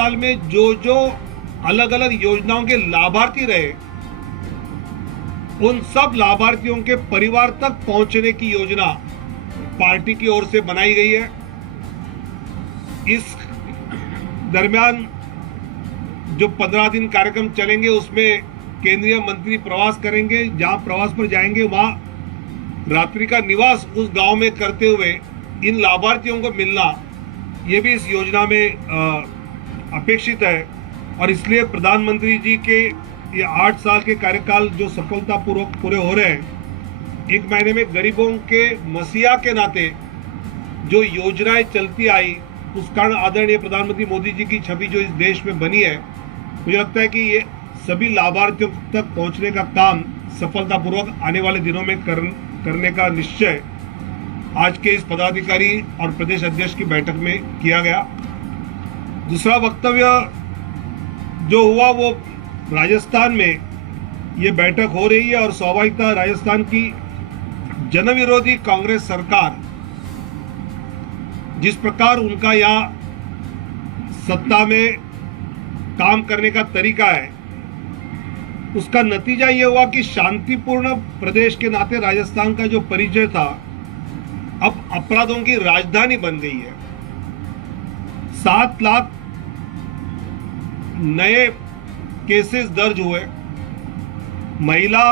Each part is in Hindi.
साल में जो जो अलग अलग योजनाओं के लाभार्थी रहे, उन सब लाभार्थियों के परिवार तक पहुंचने की योजना पार्टी की ओर से बनाई गई है। इस दरमियान जो 15 दिन कार्यक्रम चलेंगे उसमें केंद्रीय मंत्री प्रवास करेंगे। जहां प्रवास पर जाएंगे वहां रात्रि का निवास उस गांव में करते हुए इन लाभार्थियों को मिलना, ये भी इस योजना में अपेक्षित है। और इसलिए प्रधानमंत्री जी के ये 8 साल के कार्यकाल जो सफलतापूर्वक पूरे हो रहे हैं, 1 महीने में गरीबों के मसीहा के नाते जो योजनाएं चलती आई, उस कारण आदरणीय प्रधानमंत्री मोदी जी की छवि जो इस देश में बनी है, मुझे लगता है कि ये सभी लाभार्थियों तक पहुंचने का काम सफलतापूर्वक आने वाले दिनों में करने का निश्चय आज के इस पदाधिकारी और प्रदेश अध्यक्ष की बैठक में किया गया। दूसरा वक्तव्य जो हुआ वो राजस्थान में ये बैठक हो रही है और स्वाभाविकता राजस्थान की जनविरोधी कांग्रेस सरकार जिस प्रकार उनका यहाँ सत्ता में काम करने का तरीका है, उसका नतीजा ये हुआ कि शांतिपूर्ण प्रदेश के नाते राजस्थान का जो परिचय था अब अपराधों की राजधानी बन गई है। 7 लाख नए केसेस दर्ज हुए। महिला,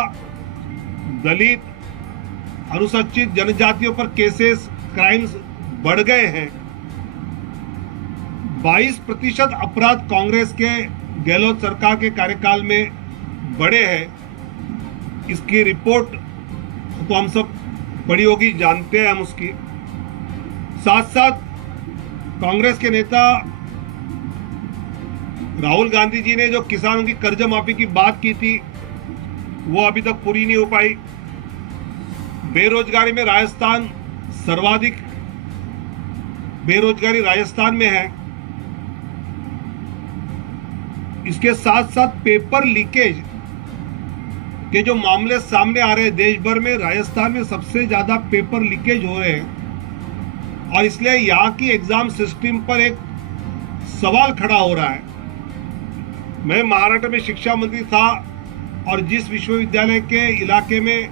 दलित, अनुसूचित जनजातियों पर केसेस, क्राइम्स बढ़ गए हैं। 22% अपराध कांग्रेस के गहलोत सरकार के कार्यकाल में बढ़े हैं। इसकी रिपोर्ट तो हम सब पढ़ी होगी, जानते हैं हम उसकी। साथ साथ कांग्रेस के नेता राहुल गांधी जी ने जो किसानों की कर्ज माफी की बात की थी, वो अभी तक पूरी नहीं हो पाई। बेरोजगारी में राजस्थान सर्वाधिक बेरोजगारी राजस्थान में है। इसके साथ साथ पेपर लीकेज के जो मामले सामने आ रहे हैं देश भर में, राजस्थान में सबसे ज्यादा पेपर लीकेज हो रहे हैं और इसलिए यहाँ की एग्जाम सिस्टम पर एक सवाल खड़ा हो रहा है। मैं महाराष्ट्र में शिक्षा मंत्री था और जिस विश्वविद्यालय के इलाके में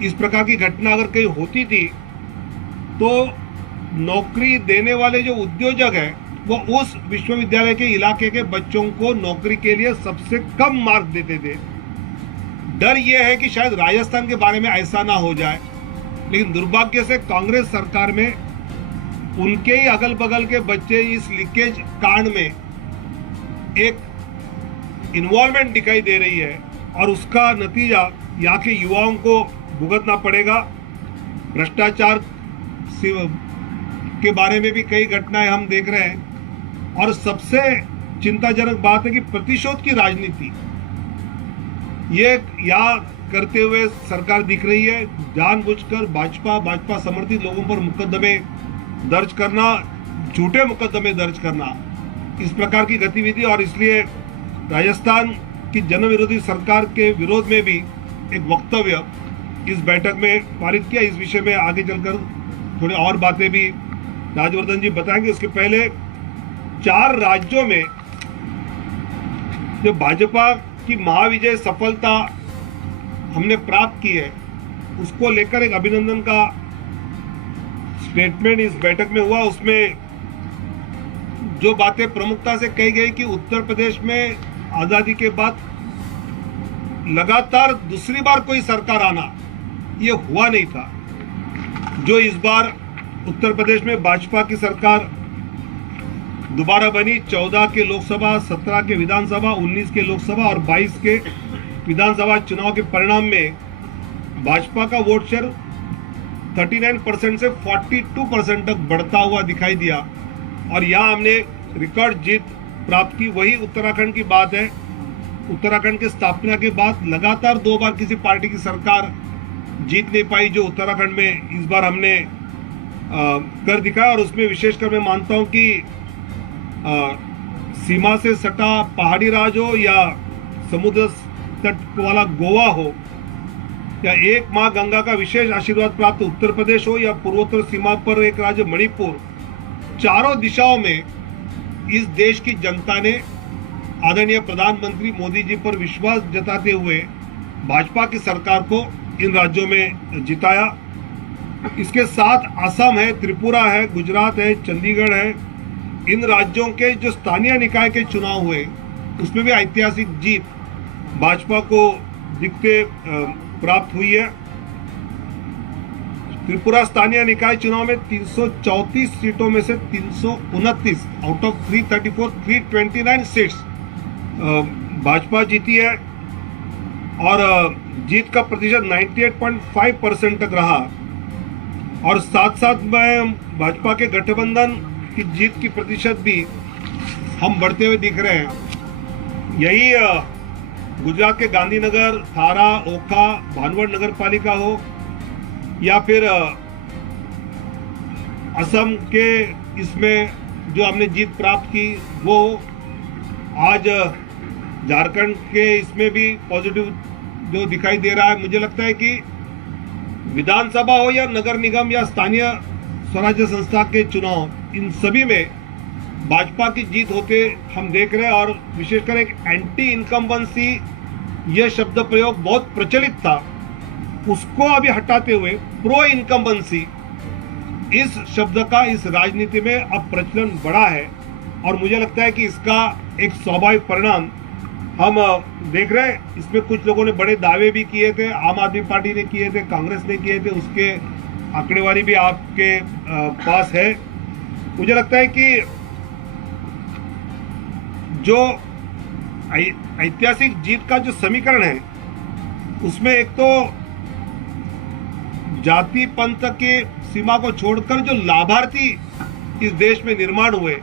इस प्रकार की घटना अगर कहीं होती थी तो नौकरी देने वाले जो उद्योजक है वो उस विश्वविद्यालय के इलाके के बच्चों को नौकरी के लिए सबसे कम मार्क देते थे। डर यह है कि शायद राजस्थान के बारे में ऐसा ना हो जाए, लेकिन दुर्भाग्य से कांग्रेस सरकार में उनके ही अगल बगल के बच्चे इस लीकेज कांड में एक इन्वॉल्वमेंट दिखाई दे रही है और उसका नतीजा यहाँ के युवाओं को भुगतना पड़ेगा। भ्रष्टाचार के बारे में भी कई घटनाएं हम देख रहे हैं और सबसे चिंताजनक बात है कि प्रतिशोध की राजनीति ये यहाँ करते हुए सरकार दिख रही है। जानबूझकर भाजपा समर्थित लोगों पर मुकदमे दर्ज करना, झूठे मुकदमे दर्ज करना, इस प्रकार की गतिविधि, और इसलिए राजस्थान की जनविरोधी सरकार के विरोध में भी एक वक्तव्य इस बैठक में पारित किया। इस विषय में आगे चलकर थोड़ी और बातें भी राजवर्धन जी बताएंगे। उसके पहले 4 राज्यों में जो भाजपा की महाविजय सफलता हमने प्राप्त की है, उसको लेकर एक अभिनंदन का स्टेटमेंट इस बैठक में हुआ। उसमें जो बातें प्रमुखता से कही गई कि उत्तर प्रदेश में आजादी के बाद लगातार दूसरी बार कोई सरकार आना ये हुआ नहीं था। जो इस बार उत्तर प्रदेश में भाजपा की सरकार दोबारा बनी, 14 के लोकसभा, 17 के विधानसभा, 19 के लोकसभा और 22 के विधानसभा चुनाव के परिणाम में भाजपा का वोट शेयर 39% से 42% तक बढ़ता हुआ दिखाई दिया और यहाँ हमने रिकॉर्ड जीत प्राप्त की। वही उत्तराखंड की बात है। उत्तराखंड की स्थापना के बाद लगातार 2 बार किसी पार्टी की सरकार जीत नहीं पाई, जो उत्तराखंड में इस बार हमने कर दिखाया। और उसमें विशेषकर मैं मानता हूं कि सीमा से सटा पहाड़ी राज हो या समुद्र तट वाला गोवा हो या एक माँ गंगा का विशेष आशीर्वाद प्राप्त उत्तर प्रदेश हो या पूर्वोत्तर सीमा पर एक राज्य मणिपुर, चारों दिशाओं में इस देश की जनता ने आदरणीय प्रधानमंत्री मोदी जी पर विश्वास जताते हुए भाजपा की सरकार को इन राज्यों में जिताया। इसके साथ असम है, त्रिपुरा है, गुजरात है, चंडीगढ़ है, इन राज्यों के जो स्थानीय निकाय के चुनाव हुए उसमें भी ऐतिहासिक जीत भाजपा को दिखते प्राप्त हुई है। त्रिपुरा स्थानीय निकाय चुनाव में 334 सीटों में से 329 आउट ऑफ 334 329 सीट्स भाजपा जीती है और जीत का प्रतिशत 98.5% तक रहा। और साथ साथ में भाजपा के गठबंधन की जीत की प्रतिशत भी हम बढ़ते हुए दिख रहे हैं। यही गुजरात के गांधीनगर, थारा, ओखा, भानवड़ नगर पालिका हो या फिर असम के इसमें जो हमने जीत प्राप्त की वो, आज झारखंड के इसमें भी पॉजिटिव जो दिखाई दे रहा है। मुझे लगता है कि विधानसभा हो या नगर निगम या स्थानीय स्वराज्य संस्था के चुनाव, इन सभी में भाजपा की जीत होते हम देख रहे हैं। और विशेषकर एक एंटी इनकम्बेंसी यह शब्द प्रयोग बहुत प्रचलित था, उसको अभी हटाते हुए प्रो इनकम्बेंसी इस शब्द का इस राजनीति में अब प्रचलन बढ़ा है। और मुझे लगता है कि इसका एक स्वाभाविक परिणाम हम देख रहे हैं। इसमें कुछ लोगों ने बड़े दावे भी किए थे, आम आदमी पार्टी ने किए थे, कांग्रेस ने किए थे, उसके आंकड़ेवारी भी आपके पास है। मुझे लगता है कि जो ऐतिहासिक जीत का जो समीकरण है उसमें एक तो जाति पंथ के सीमा को छोड़कर जो लाभार्थी इस देश में निर्माण हुए,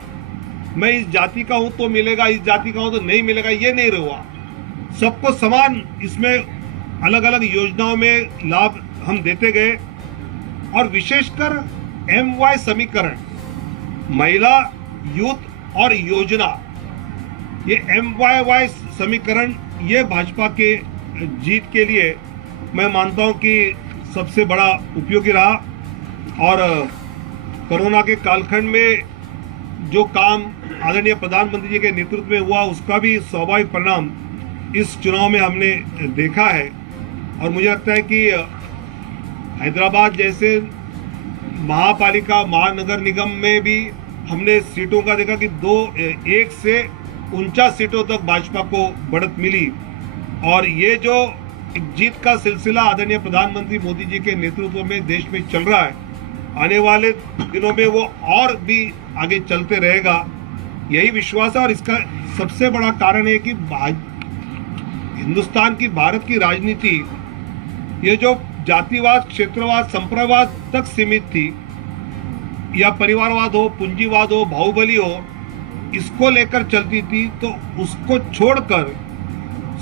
मैं इस जाति का हूं तो मिलेगा, इस जाति का हूं तो नहीं मिलेगा, ये नहीं रहा। सबको समान इसमें अलग अलग योजनाओं में लाभ हम देते गए। और विशेषकर MY समीकरण, महिला, यूथ और योजना, ये MYY समीकरण, ये भाजपा के जीत के लिए मैं मानता हूं कि सबसे बड़ा उपयोगी रहा। और कोरोना के कालखंड में जो काम आदरणीय प्रधानमंत्री जी के नेतृत्व में हुआ उसका भी स्वाभाविक परिणाम इस चुनाव में हमने देखा है। और मुझे लगता है कि हैदराबाद जैसे महापालिका, महानगर निगम में भी हमने सीटों का देखा कि 1 से 49 सीटों तक भाजपा को बढ़त मिली। और ये जो एक जीत का सिलसिला आदरणीय प्रधानमंत्री मोदी जी के नेतृत्व में देश में चल रहा है, आने वाले दिनों में वो और भी आगे चलते रहेगा, यही विश्वास है। और इसका सबसे बड़ा कारण है कि हिंदुस्तान की, भारत की राजनीति ये जो जातिवाद, क्षेत्रवाद, संप्रदायवाद तक सीमित थी, या परिवारवाद हो, पूंजीवाद हो, बाहुबली हो, इसको लेकर चलती थी, तो उसको छोड़कर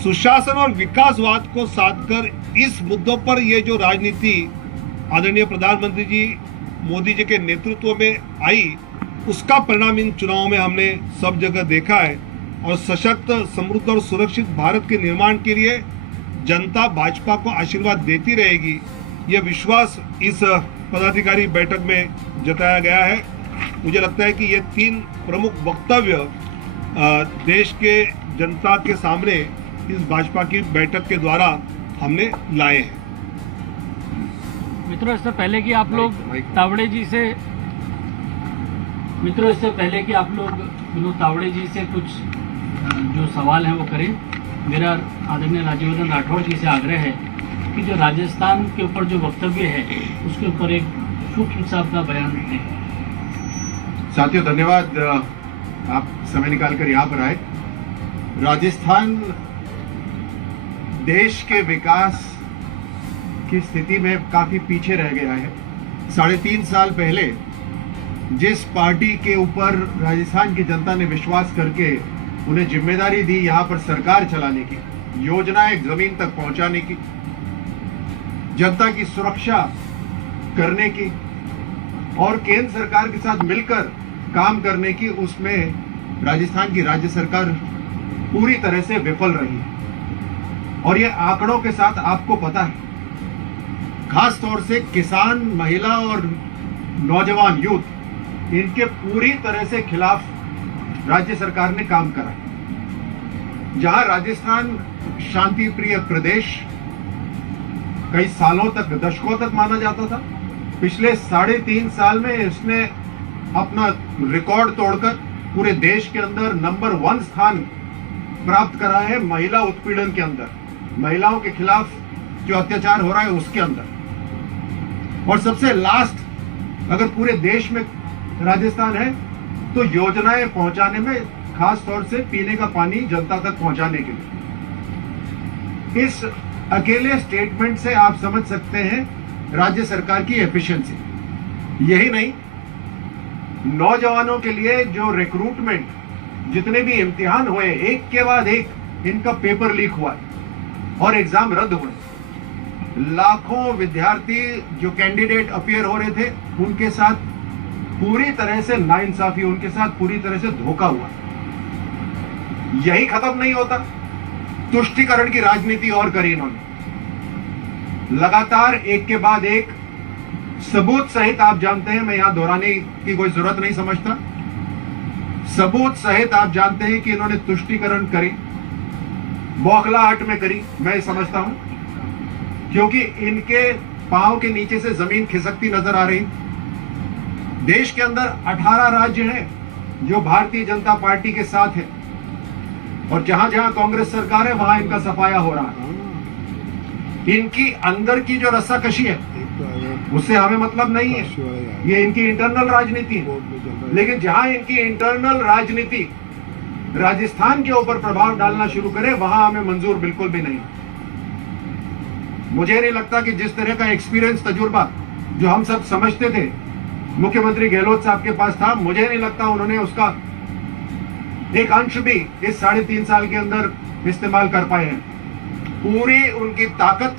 सुशासन और विकासवाद को साधकर इस मुद्दों पर ये जो राजनीति आदरणीय प्रधानमंत्री जी मोदी जी के नेतृत्व में आई, उसका परिणाम इन चुनावों में हमने सब जगह देखा है। और सशक्त, समृद्ध और सुरक्षित भारत के निर्माण के लिए जनता भाजपा को आशीर्वाद देती रहेगी, यह विश्वास इस पदाधिकारी बैठक में जताया गया है। मुझे लगता है कि ये 3 प्रमुख वक्तव्य देश के जनता के सामने इस भाजपा की बैठक के द्वारा हमने लाए हैं। मित्रों, इससे पहले कि आप लोग तावड़े जी से विनोद तावड़े जी से कुछ जो सवाल है वो करें, मेरा आदरणीय राज्यवर्धन राठौड़ जी से आग्रह है कि जो राजस्थान के ऊपर जो वक्तव्य है उसके ऊपर एक सूक्ष्म सा अपना बयान दें। साथियों, धन्यवाद, आप समय निकालकर यहाँ पर आए। राजस्थान देश के विकास की स्थिति में काफी पीछे रह गया है। 3.5 साल पहले जिस पार्टी के ऊपर राजस्थान की जनता ने विश्वास करके उन्हें जिम्मेदारी दी यहाँ पर सरकार चलाने की, योजनाएं जमीन तक पहुंचाने की, जनता की सुरक्षा करने की और केंद्र सरकार के साथ मिलकर काम करने की, उसमें राजस्थान की राज्य सरकार पूरी तरह से विफल रही। और ये आंकड़ों के साथ आपको पता है, खास तौर से किसान, महिला और नौजवान, यूथ, इनके पूरी तरह से खिलाफ राज्य सरकार ने काम करा। जहां राजस्थान शांति प्रिय प्रदेश कई सालों तक, दशकों तक माना जाता था, पिछले 3.5 साल में इसने अपना रिकॉर्ड तोड़कर पूरे देश के अंदर नंबर 1 स्थान प्राप्त करा है महिला उत्पीड़न के अंदर, महिलाओं के खिलाफ जो अत्याचार हो रहा है उसके अंदर। और सबसे लास्ट अगर पूरे देश में राजस्थान है तो योजनाएं पहुंचाने में, खास तौर से पीने का पानी जनता तक पहुंचाने के लिए। इस अकेले स्टेटमेंट से आप समझ सकते हैं राज्य सरकार की एफिशिएंसी। यही नहीं, नौजवानों के लिए जो रिक्रूटमेंट, जितने भी इम्तिहान हुए एक के बाद एक इनका पेपर लीक हुआ और एग्जाम रद्द हुए। लाखों विद्यार्थी जो कैंडिडेट अपीयर हो रहे थे उनके साथ पूरी तरह से नाइंसाफी, उनके साथ पूरी तरह से धोखा हुआ। यही खत्म नहीं होता, तुष्टीकरण की राजनीति और करी इन्होंने। लगातार एक के बाद एक सबूत सहित, आप जानते हैं, मैं यहां दोहराने की कोई जरूरत नहीं समझता, सबूत सहित आप जानते हैं कि इन्होंने तुष्टीकरण करी, बौखलाहट में करी, मैं समझता हूं, क्योंकि इनके पांव के नीचे से जमीन खिसकती नजर आ रही। देश के अंदर 18 राज्य हैं जो भारतीय जनता पार्टी के साथ है, और जहां जहां कांग्रेस सरकार है वहां इनका सफाया हो रहा है। इनकी अंदर की जो रस्साकशी है उससे हमें मतलब नहीं है, ये इनकी इंटरनल राजनीति है। लेकिन जहां इनकी इंटरनल राजनीति राजस्थान के ऊपर प्रभाव डालना शुरू करे वहां हमें मंजूर बिल्कुल भी नहीं। मुझे नहीं लगता कि जिस तरह का एक्सपीरियंस, तजुर्बा जो हम सब समझते थे मुख्यमंत्री गहलोत साहब के पास था, मुझे नहीं लगता उन्होंने उसका एक अंश भी इस 3.5 साल के अंदर इस्तेमाल कर पाए हैं। पूरी उनकी ताकत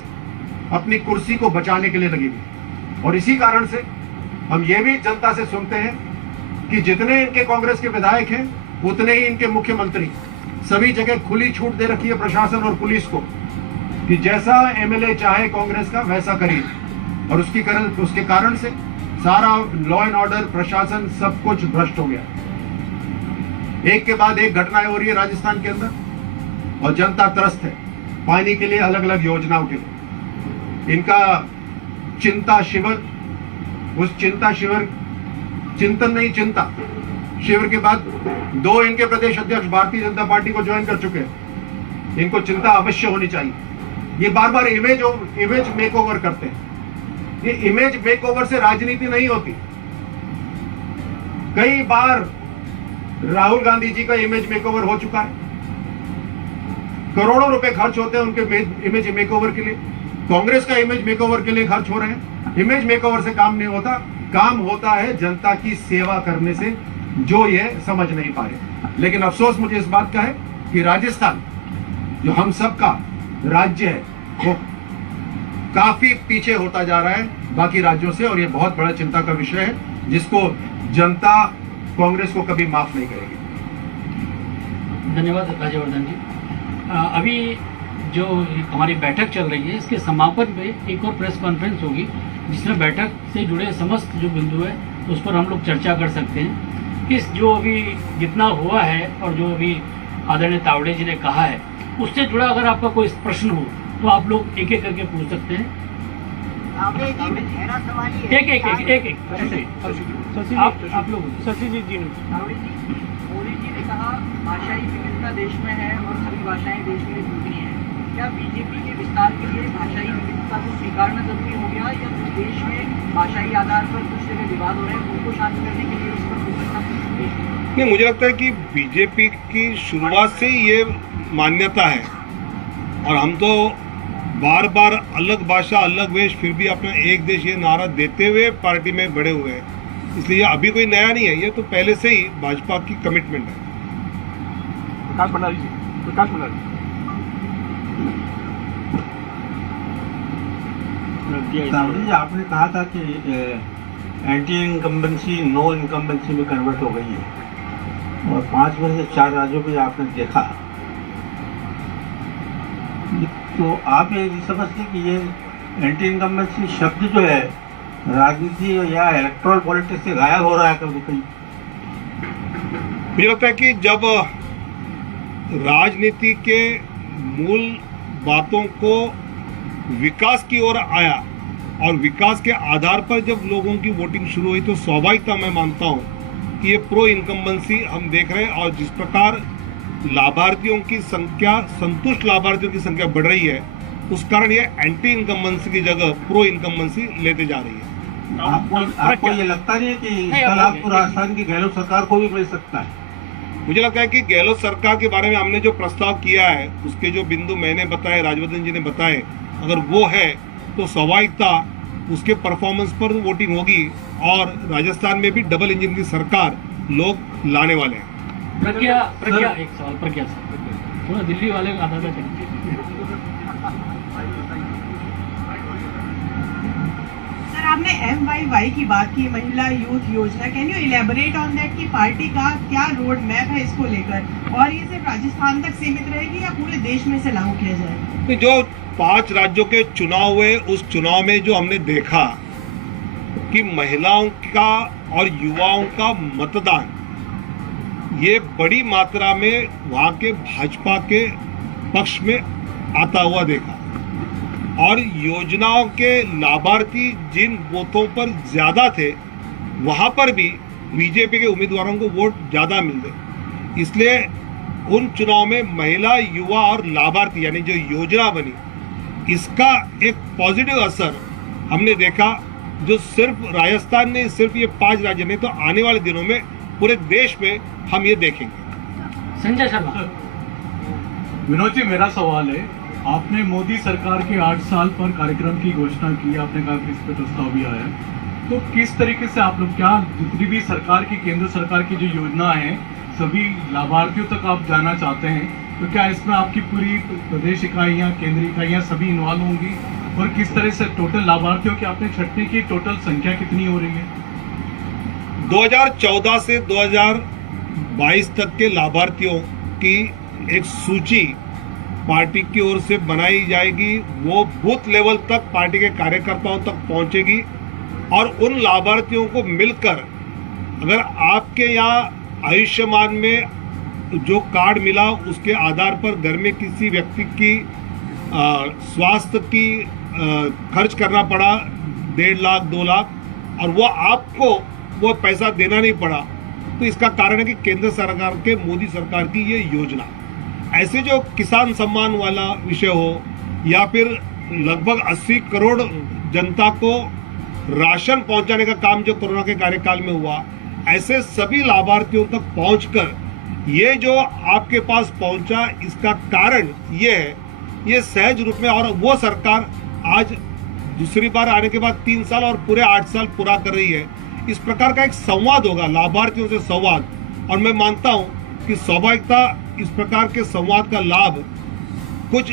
अपनी कुर्सी को बचाने के लिए लगी हुई। और इसी कारण से हम ये भी जनता से सुनते हैं कि जितने इनके कांग्रेस के विधायक हैं उतने ही इनके मुख्यमंत्री, सभी जगह खुली छूट दे रखी है प्रशासन और पुलिस को कि जैसा एमएलए चाहे कांग्रेस का वैसा करिए। और उसके कारण से सारा लॉ एंड ऑर्डर, प्रशासन, सब कुछ भ्रष्ट हो गया। एक के बाद एक घटनाएं हो रही है राजस्थान के अंदर और जनता त्रस्त है पानी के लिए, अलग अलग योजनाओं के लिए। इनका चिंता शिविर, उस चिंता शिविर, चिंतन नहीं चिंता शिविर के बाद 2 इनके प्रदेश अध्यक्ष भारतीय जनता पार्टी को ज्वाइन कर चुके हैं। इनको चिंता अवश्य होनी चाहिए। ये बार बार इमेज मेकओवर करते हैं। ये इमेज मेकओवर से राजनीति नहीं होती। कई बार राहुल गांधी जी का इमेज मेकओवर हो चुका है, करोड़ों रुपए खर्च होते हैं उनके इमेज मेकओवर के लिए। कांग्रेस का इमेज मेकओवर के लिए खर्च हो रहे हैं। इमेज मेकओवर से काम नहीं होता, काम होता है जनता की सेवा करने से, जो ये समझ नहीं पा रहे। लेकिन अफसोस मुझे इस बात का है कि राजस्थान जो हम सबका राज्य है वो काफी पीछे होता जा रहा है बाकी राज्यों से, और ये बहुत बड़ा चिंता का विषय है जिसको जनता कांग्रेस को कभी माफ नहीं करेगी। धन्यवाद राज्यवर्धन जी। अभी जो हमारी बैठक चल रही है इसके समापन में एक और प्रेस कॉन्फ्रेंस होगी जिसमें बैठक से जुड़े समस्त जो बिंदु है उस पर हम लोग चर्चा कर सकते हैं कि जो अभी जितना हुआ है और जो अभी आदरणीय तावड़े जी ने कहा है उससे जुड़ा अगर आपका कोई प्रश्न हो तो आप लोग एक एक करके पूछ सकते हैं। एक आप लोग शशि जी मोदी जी ने कहा भाषाई विविधता देश में है और सभी भाषाएं देश में जुड़ी हैं। क्या बीजेपी के विस्तार के लिए भाषाई विविधता को स्वीकारना जरूरी हो गया, या देश में भाषाई आधार पर कुछ जगह विवाद हो रहे हैं उनको शांत करने के लिए इस पर फोकस? नहीं, मुझे लगता है कि बीजेपी की शुरुआत से ही ये मान्यता है, और हम तो बार बार अलग भाषा अलग वेश फिर भी अपना एक देश ये नारा देते हुए पार्टी में बढ़े हुए हैं। इसलिए अभी कोई नया नहीं है, ये तो पहले से ही भाजपा की कमिटमेंट है। प्रकाश भंडारी जी, आपने कहा था कि एंटी इनकम्बेंसी नो इनकम्बेंसी में कन्वर्ट हो गई है और 5 में से 4 राज्यों में आपने देखा, तो आप ये समझते कि ये एंटी इनकम्बेंसी शब्द जो है राजनीति या इलेक्टोरल पॉलिटिक्स से गायब हो रहा है कभी कहीं? मुझे लगता है कि जब राजनीति के मूल बातों को विकास की ओर आया और विकास के आधार पर जब लोगों की वोटिंग शुरू हुई, तो स्वाभाविकता मैं मानता हूं कि ये प्रो इनकम्बेंसी हम देख रहे हैं। और जिस प्रकार लाभार्थियों की संख्या, संतुष्ट लाभार्थियों की संख्या बढ़ रही है, उस कारण ये एंटी इनकम्बेंसी की जगह प्रो इनकम्बेंसी लेते जा रही है। आपको ये लगता नहीं है कि इसका लाभ तो राजस्थान की गहलोत सरकार को भी मिल सकता है? मुझे लगता है कि गहलोत सरकार के बारे में हमने जो प्रस्ताव किया है, उसके जो बिंदु मैंने बताए, राजवर्धन जी ने बताए, अगर वो है तो स्वाभाविकता उसके परफॉर्मेंस पर वोटिंग होगी और राजस्थान में भी डबल इंजन की सरकार लोग लाने वाले हैं। प्रज्ञा एक सवाल प्रज्ञा सर, थोड़ा दिल्ली वाले का आधा करेंगे। सर, आपने MYY की बात की, महिला यूथ योजना, can you elaborate on that कि पार्टी का क्या रोड मैप है इसको लेकर, और ये सिर्फ राजस्थान तक सीमित रहेगी या पूरे देश में से लागू किया जाएगा? तो जो 5 राज्यों के चुनाव हुए, उस चुनाव में जो हमने देखा कि महिलाओं का और युवाओं का मतदान ये बड़ी मात्रा में वहां के भाजपा के पक्ष में आता हुआ देखा, और योजनाओं के लाभार्थी जिन बूथों पर ज्यादा थे वहां पर भी बीजेपी के उम्मीदवारों को वोट ज्यादा मिल गए। इसलिए उन चुनाव में महिला, युवा और लाभार्थी यानी जो योजना बनी, इसका एक पॉजिटिव असर हमने देखा, जो सिर्फ राजस्थान ने, सिर्फ ये 5 राज्य नहीं, तो आने वाले दिनों में पूरे देश में हम ये देखेंगे। संजय शर्मा। विनोद जी, मेरा सवाल है, आपने मोदी सरकार के 8 साल पर कार्यक्रम की घोषणा की, आपने कहा कि इस पर प्रस्ताव भी आया, तो किस तरीके से आप लोग, क्या जितनी भी सरकार की, केंद्र सरकार की जो योजना है, सभी लाभार्थियों तक आप जाना चाहते हैं, तो क्या इसमें आपकी पूरी प्रदेश इकाइयाँ, केंद्रीय इकाइयाँ सभी इन्वॉल्व होंगी, और किस तरह से टोटल लाभार्थियों की आपने छटने की टोटल संख्या कितनी हो रही है? 2014 से 2022 तक के लाभार्थियों की एक सूची पार्टी की ओर से बनाई जाएगी, वो बूथ लेवल तक पार्टी के कार्यकर्ताओं तक पहुंचेगी, और उन लाभार्थियों को मिलकर, अगर आपके यहाँ आयुष्मान में जो कार्ड मिला उसके आधार पर घर में किसी व्यक्ति की स्वास्थ्य की खर्च करना पड़ा 1.5 लाख 2 लाख, और वो आपको वो पैसा देना नहीं पड़ा, तो इसका कारण है कि केंद्र सरकार के, मोदी सरकार की ये योजना। ऐसे जो किसान सम्मान वाला विषय हो, या फिर लगभग 80 करोड़ जनता को राशन पहुंचाने का काम जो कोरोना के कार्यकाल में हुआ, ऐसे सभी लाभार्थियों तक पहुंचकर ये जो आपके पास पहुंचा, इसका कारण ये है, ये सहज रूप में, और वो सरकार आज दूसरी बार आने के बाद 3 साल और पूरे 8 साल पूरा कर रही है। इस प्रकार का एक संवाद होगा, लाभार्थियों से संवाद, और मैं मानता हूं कि स्वाभाविकता इस प्रकार के संवाद का लाभ, कुछ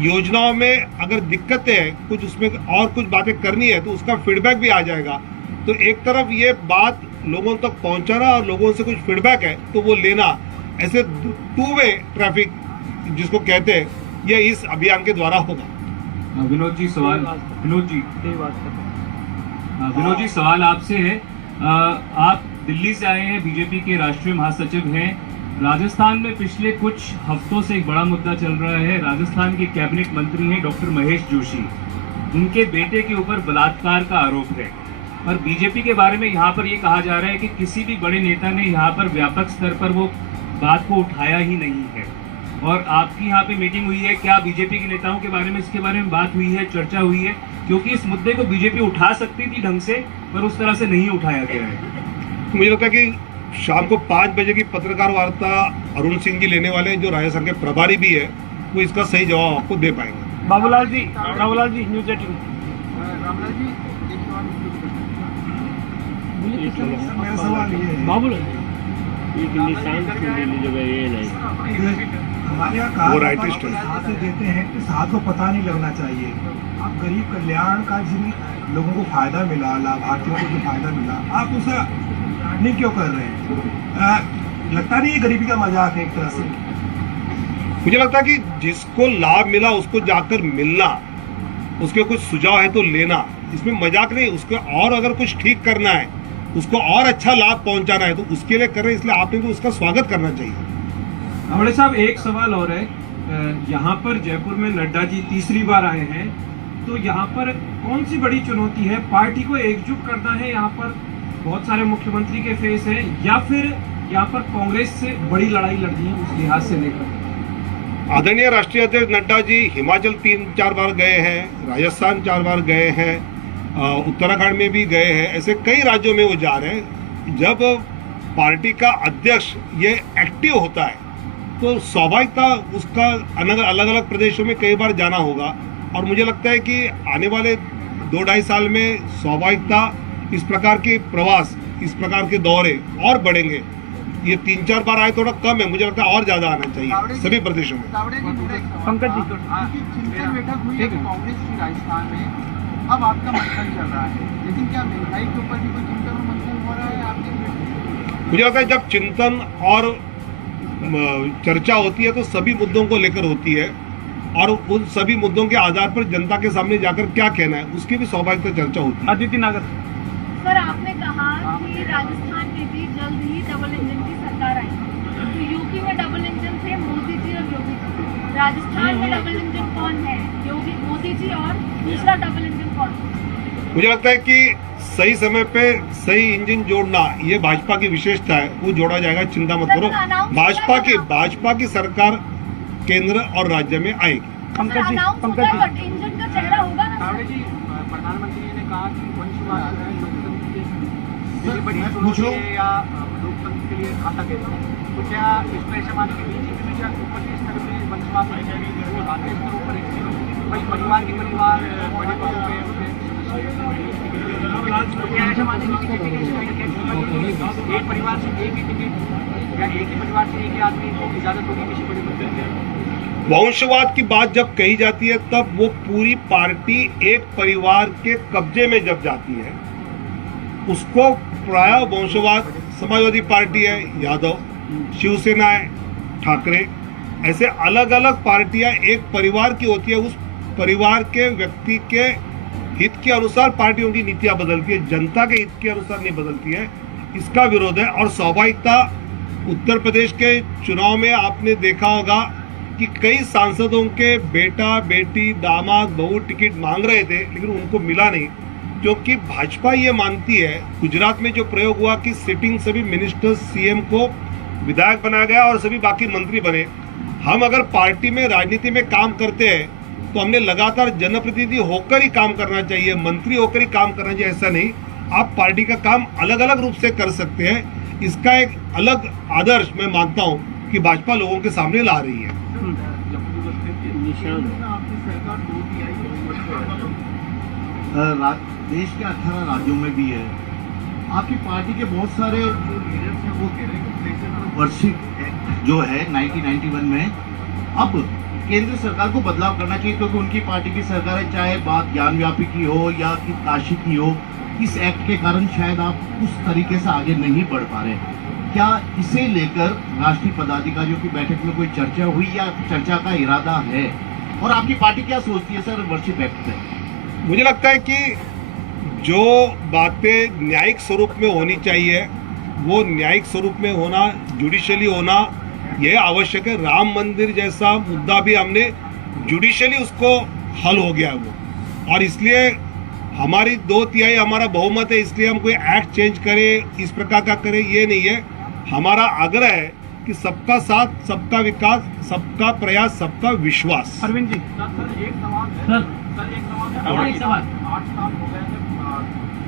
योजनाओं में अगर दिक्कतें हैं, कुछ उसमें और कुछ बातें करनी है, तो उसका फीडबैक भी आ जाएगा। तो एक तरफ ये बात लोगों तक पहुंचाना और लोगों से कुछ फीडबैक है तो वो लेना, ऐसे 2 वे ट्रैफिक जिसको कहते हैं, ये इस अभियान के द्वारा होगा। विनोद जी सवाल, विनोद जी सवाल आपसे है, आप दिल्ली से आए हैं, बीजेपी के राष्ट्रीय महासचिव हैं। राजस्थान में पिछले कुछ हफ्तों से एक बड़ा मुद्दा चल रहा है, राजस्थान के कैबिनेट मंत्री हैं डॉक्टर महेश जोशी, उनके बेटे के ऊपर बलात्कार का आरोप है, और बीजेपी के बारे में यहाँ पर ये कहा जा रहा है कि किसी भी बड़े नेता ने यहाँ पर व्यापक स्तर पर वो बात को उठाया ही नहीं है। और आपकी यहाँ पे मीटिंग हुई है, क्या बीजेपी के नेताओं के बारे में, इसके बारे में बात हुई है, चर्चा हुई है? क्योंकि इस मुद्दे को बीजेपी उठा सकती थी ढंग से, पर उस तरह से नहीं उठाया गया है। मुझे लगता है कि शाम को 5 बजे की पत्रकार वार्ता अरुण सिंह जी लेने वाले हैं, जो राजस्थान के प्रभारी भी है, वो इसका सही जवाब आपको दे पाएंगे। बाबूलाल जी, न्यूज 18। मेरा सवाल ये है, बाबूलाल हमारे यहाँ कहा जाता है कि हाथ से देते हैं, इस हाथ को पता नहीं लगना चाहिए। आप गरीब कल्याण का जिन लोगों को फायदा मिला, लाभार्थियों को जो फायदा मिला, आप उसे नहीं क्यों कर रहे हैं? लगता नहीं ये गरीबी का मजाक है एक तरह से? मुझे लगता है कि जिसको लाभ मिला उसको जाकर मिलना, उसके कुछ सुझाव है तो लेना, इसमें मजाक नहीं। उसके और अगर कुछ ठीक करना है उसको और अच्छा लाभ पहुंचाना है तो उसके लिए कर रहे हैं, इसलिए आपने तो उसका स्वागत करना चाहिए। हमारे साहब एक सवाल और है, यहाँ पर जयपुर में नड्डा जी तीसरी बार आए हैं, तो यहाँ पर कौन सी बड़ी चुनौती है? पार्टी को एकजुट करना है, यहाँ पर बहुत सारे मुख्यमंत्री के फेस हैं, या फिर यहाँ पर कांग्रेस से बड़ी लड़ाई लड़नी है उस लिहाज से लेकर? आदरणीय राष्ट्रीय अध्यक्ष नड्डा जी हिमाचल 3-4 बार गए हैं, राजस्थान 4 बार गए हैं, उत्तराखंड में भी गए हैं, ऐसे कई राज्यों में वो जा रहे हैं। जब पार्टी का अध्यक्ष ये एक्टिव होता है तो स्वाभाविकता उसका अलग अलग प्रदेशों में कई बार जाना होगा और मुझे लगता है कि आने वाले 2-2.5 साल में स्वाभाविकता इस प्रकार के प्रवास, इस प्रकार के दौरे और बढ़ेंगे। ये 3-4 बार आए थोड़ा कम है, मुझे लगता है और ज्यादा आना चाहिए सभी प्रदेशों में। पंकज जी चिंतन बैठक हुई है कांग्रेस की राजस्थान में, अब आपका मंथन चल रहा है, लेकिन क्या महंगाई के ऊपर भी कोई चिंतन और मंथन हो रहा है आपके? मुझे लगता है जब चिंतन और चर्चा होती है तो सभी मुद्दों को लेकर होती है और उन सभी मुद्दों के आधार पर जनता के सामने जाकर क्या कहना है उसकी भी स्वाभाविक चर्चा होती है। अदिति नागर सर, आपने कहा कि राजस्थान में भी जल्द ही डबल इंजन की सरकार आएगी, तो यूपी में डबल इंजन थे मोदी जी और योगी जी, राजस्थान में डबल इंजन कौन है? योगी, मोदी जी, और दूसरा डबल इंजन कौन? मुझे लगता है कि सही समय पे सही इंजन जोड़ना ये भाजपा की विशेषता है, वो जोड़ा जाएगा, चिंता मत करो। भाजपा की सरकार केंद्र और राज्य में आएगी। पंकज जी इंजन का चेहरा होगा ना? प्रधानमंत्री ने कहा कि वंशवाद जो है लोकतंत्र के बड़ी चुनौती है या लोकतंत्र के लिए घातक है, तो क्या इस पर ऐसा माने कि बीजेपी में क्या ऊपरी स्तर में वंशवाद है, राज्य स्तरों पर भाई परिवार के परिवार बड़े पदों पे ऐसा माने कि एक परिवार से एक ही टिकट या एक ही परिवार से एक ही आदमी को इजाजत होगी किसी बड़े पद पर? वंशवाद की बात जब कही जाती है तब वो पूरी पार्टी एक परिवार के कब्जे में जब जाती है उसको प्राय वंशवाद, समाजवादी पार्टी है यादव, शिवसेना है ठाकरे, ऐसे अलग अलग पार्टियां एक परिवार की होती है, उस परिवार के व्यक्ति के हित के अनुसार पार्टी उनकी नीतियां बदलती है, जनता के हित के अनुसार नहीं बदलती है। इसका विरोध है और स्वाभाविकता उत्तर प्रदेश के चुनाव में आपने देखा होगा कि कई सांसदों के बेटा बेटी दामाद बहू टिकट मांग रहे थे लेकिन उनको मिला नहीं, क्योंकि भाजपा ये मानती है, गुजरात में जो प्रयोग हुआ कि सिटिंग सभी मिनिस्टर्स सीएम को विधायक बनाया गया और सभी बाकी मंत्री बने। हम अगर पार्टी में राजनीति में काम करते हैं तो हमने लगातार जनप्रतिनिधि होकर ही काम करना चाहिए, मंत्री होकर ही काम करना चाहिए, ऐसा नहीं। आप पार्टी का काम अलग अलग रूप से कर सकते हैं। इसका एक अलग आदर्श मैं मानता हूं कि भाजपा लोगों के सामने ला रही है। देश के 18 राज्यों में भी है, आपकी पार्टी के बहुत सारे जो लीडर्स हैं वो कह रहे हैं कि वार्षिक जो है 1991 में अब केंद्र सरकार को बदलाव करना चाहिए, क्योंकि उनकी पार्टी की सरकार है, चाहे बात ज्ञानव्यापी की हो या कि काशी की हो, इस एक्ट के कारण शायद आप उस तरीके से आगे नहीं बढ़ पा रहे। क्या इसे लेकर राष्ट्रीय पदाधिकारियों की बैठक में कोई चर्चा हुई या चर्चा का इरादा है, और आपकी पार्टी क्या सोचती है सर वर्षिप एक्ट से? मुझे लगता है कि जो बातें न्यायिक स्वरूप में होनी चाहिए वो न्यायिक स्वरूप में होना, जुडिशियली होना यह आवश्यक है। राम मंदिर जैसा मुद्दा भी हमने जुडिशियली उसको हल हो गया वो, और इसलिए हमारी 2/3 हमारा बहुमत है, इसलिए हम कोई एक्ट चेंज करें इस प्रकार का करें ये नहीं है। हमारा आग्रह है कि सबका साथ, सबका विकास, सबका प्रयास, सबका विश्वास। अरविंद जी एक सवाल है सर, सर, एक सवाल है। और एक सवाल। 8 साल हो गए हैं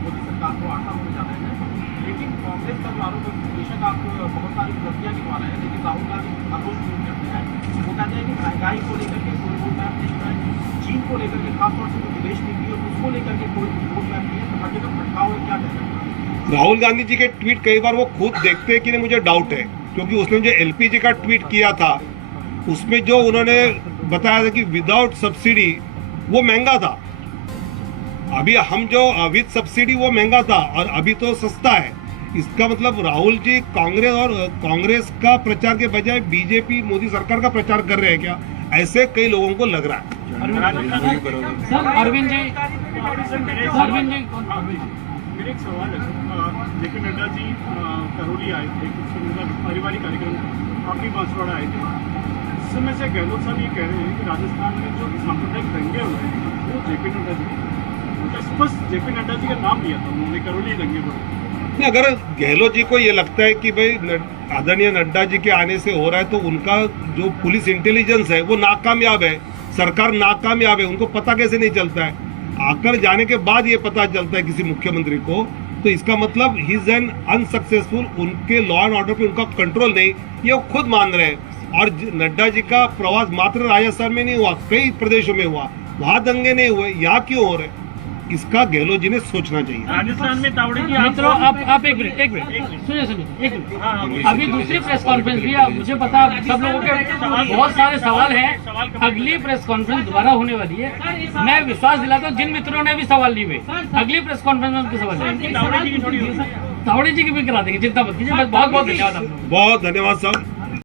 मोदी सरकार को, 8 साल होने जा रहे हैं, लेकिन कांग्रेस का जो आरोप है, बेशक आप बहुत सारी उपलब्धियां गिनवा रहे हैं, लेकिन राहुल गांधी आरोप करते हैं, वो कहते हैं कि महंगाई को लेकर के कोई रोड मैप नहीं है, चीन को लेकर के खासतौर से विदेश नीति और उसको लेकर के कोई रोड मैप नहीं है, तो हर जगह भटकाव है, क्या कहते हैं? राहुल गांधी जी के ट्वीट कई बार वो खुद देखते हैं कि नहीं, मुझे डाउट है, क्योंकि उसने जो एलपीजी का ट्वीट किया था उसमें जो उन्होंने बताया था कि विदाउट सब्सिडी वो महंगा था, अभी हम जो विद सब्सिडी वो महंगा था और अभी तो सस्ता है। इसका मतलब राहुल जी कांग्रेस का प्रचार के बजाय बीजेपी मोदी सरकार का प्रचार कर रहे हैं क्या, ऐसे कई लोगों को लग रहा है। सर, अरविंद जी मेरा एक सवाल है सर, जेपी नड्डा जी करौली आए थे, कुछ उनका पारिवारिक कार्यक्रम था, आप भी बांसवाड़ा आए थे। इस समय से गहलोत साहब ये कह रहे हैं कि राजस्थान में जो सांप्रदायिक दंगे हुए हैं वो जेपी नड्डा जी उनका स्पष्ट जेपी नड्डा जी का नाम लिया था उन्होंने, करौली दंगे को। नहीं, अगर गहलोत जी को ये लगता है कि भाई आदरणीय नड्डा जी के आने से हो रहा है, तो उनका जो पुलिस इंटेलिजेंस है वो नाकामयाब है, सरकार नाकामयाब है, उनको पता कैसे नहीं चलता है? आकर जाने के बाद ये पता चलता है किसी मुख्यमंत्री को, तो इसका मतलब ही इज एन अनसक्सेसफुल, उनके लॉ एंड ऑर्डर पे उनका कंट्रोल नहीं, ये वो खुद मान रहे हैं। और नड्डा जी का प्रवास मात्र राजस्थान में नहीं हुआ, कई प्रदेशों में हुआ, वहां दंगे नहीं हुए, यहाँ क्यों हो रहे? इसका गहलोत जी ने सोचना चाहिए। राजस्थान में तावड़े की मित्रों, आप एक मिनट सुनिए एक मिनट। अभी दूसरी प्रेस कॉन्फ्रेंस भी है, मुझे पता है सब लोगों के बहुत सारे सवाल हैं, अगली प्रेस कॉन्फ्रेंस दोबारा होने वाली है। मैं विश्वास दिलाता हूँ जिन मित्रों ने भी सवाल लिए हुए, अगली प्रेस कॉन्फ्रेंस में उनके सवाल तावड़े जी की भी करा देंगे, चिंता मत कीजिए। बहुत बहुत धन्यवाद आप लोगों को। बहुत धन्यवाद साहब।